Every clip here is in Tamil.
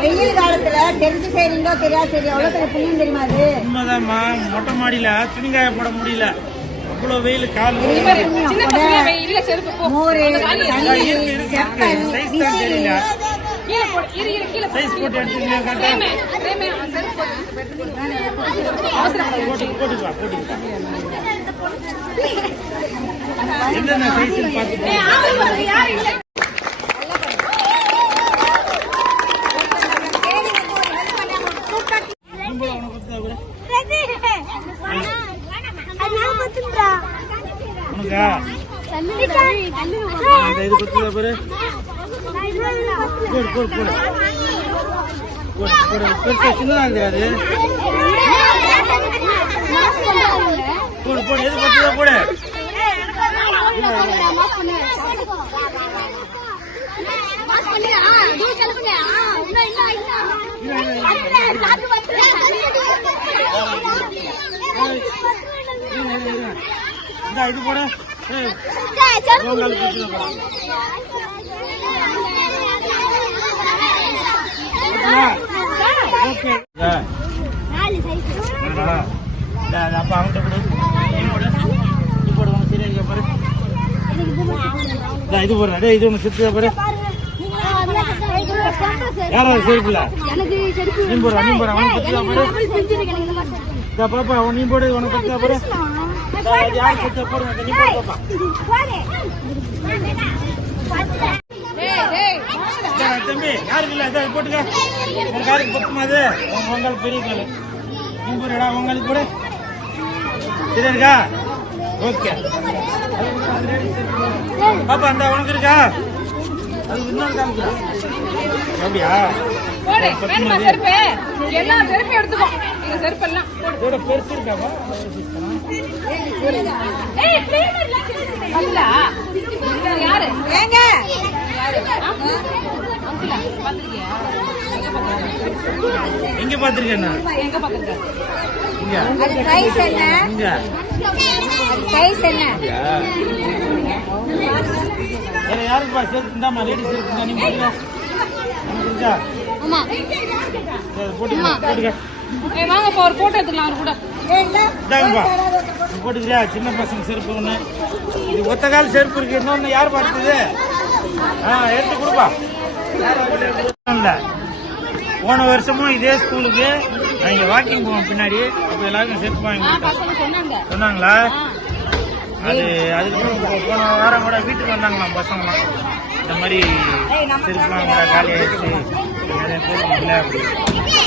வெயில் காலத்துல தெரிஞ்சு செய்றீங்களோ தெரியாது சரி எவ்வளவு பெரிய புண்ணியம் தெரியுமா அது? உண்மைதான்மா. மொட்டை மாடியில துணிக்காய போட முடியல, அவ்வளவு வெயில். கால் மோரு தெரியல. சைஸ் போட்டு எடுத்துக்கலாம். என்னென்ன சைஸ் பார்த்துட்டு இது கொடுத்தா பாரு. போடு போடு போடு போடு. பெருசா சின்னதாக அது. போடு போடு. எது கொடுத்தா போடு. இது போட அப்ப அவன்கிட்ட கொடு. சரியா பாரு. இது போடுறா. இது ஒண்ணு சுத்துதா பாரு. யாராவது செருப்புல நீ போடுறா. நீ போடுற. அவனுக்கு பத்துதா பாரு. பாப்பா நீ போடு. உனக்கு பத்துதா பாரு. யாரு பத்தா போடுங்க. நீ போடு பாப்பா. தம்பி யாருக்கு இல்ல போட்டுக்க. உங்க காருக்கு பத்துமா? அது உங்களுக்கு பெரிய காலு. நீ போடுடா. உங்களுக்கு போடு. சரி இருக்கா? ஓகே பாப்பா. அந்த உனக்கு இருக்கா? அது இன்னொரு காமிக்கிறா. அப்படியா? பெருசு இருக்காப்பா. எங்க பாத்திருக்கேன்? யாருக்குப்பா சேர்த்து இந்தாமா? லேடிஸ் இருக்குங்க. நீ போட்டுக்க. போட்டுக்கிறியா? சின்ன பசங்க செருப்பு ஒண்ணு. இது ஒத்த கால செருப்பு இருக்கு. இன்னொன்னு யார் பார்த்தது? எடுத்து கொடுப்பா. போன வருஷமும் இதே ஸ்கூலுக்கு இங்க வாக்கிங் போவோம் பின்னாடி. அப்ப எல்லாருக்கும் செருப்பு வாங்கி சொன்னாங்களா? அதுக்கப்புறம் போன வாரம் கூட வீட்டுக்கு வந்தாங்களாம் பசங்களாம். இந்த மாதிரி செருப்புலாம் கூட காலி ஆயிடுச்சு, நிறைய பேர் இல்லை அப்படி.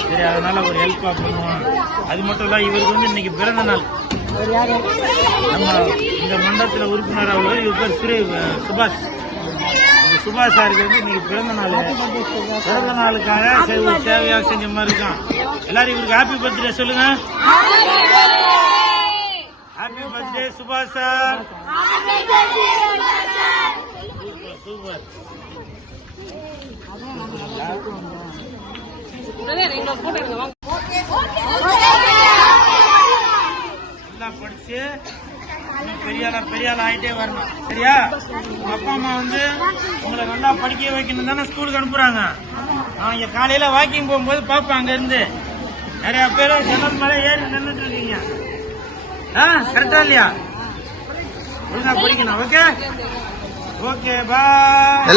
சரி அதனால ஒரு ஹெல்ப்பா பண்ணுவோம். அது மட்டும் இல்ல, இவருக்கு வந்து இன்னைக்கு பிறந்த நாள். நம்ம இந்த மண்டலத்தில் உறுப்பினர் அவ்வளோ இவர் பேர் சுபாஷ். சுபாஷ் சாருக்கு வந்து இன்னைக்கு பிறந்த நாள். பிறந்த நாளுக்காக சேவையாக செஞ்ச மாதிரி இருக்கான். எல்லாரும் இவருக்கு ஹாப்பி பர்த்டே சொல்லுங்க. ஹாப்பி பர்த்டே சுபாஷ் சார். சூப்பர். படிச்சு பெரிய ஆள் ஆயிட்டே வரணும். சரியா? அப்பா அம்மா வந்து உங்களை நல்லா படிக்க வைக்கணும் தானே ஸ்கூலுக்கு அனுப்புறாங்க. இங்க காலையில வாக்கிங் போகும்போது பாப்பா அங்க இருந்து நிறைய பேர் ஜன்னல் மேல ஏறி நின்றுட்டு இருக்கீங்க. கரெக்டா இல்லையா? ஒழுங்கா படிக்கணும். Okay okay bye.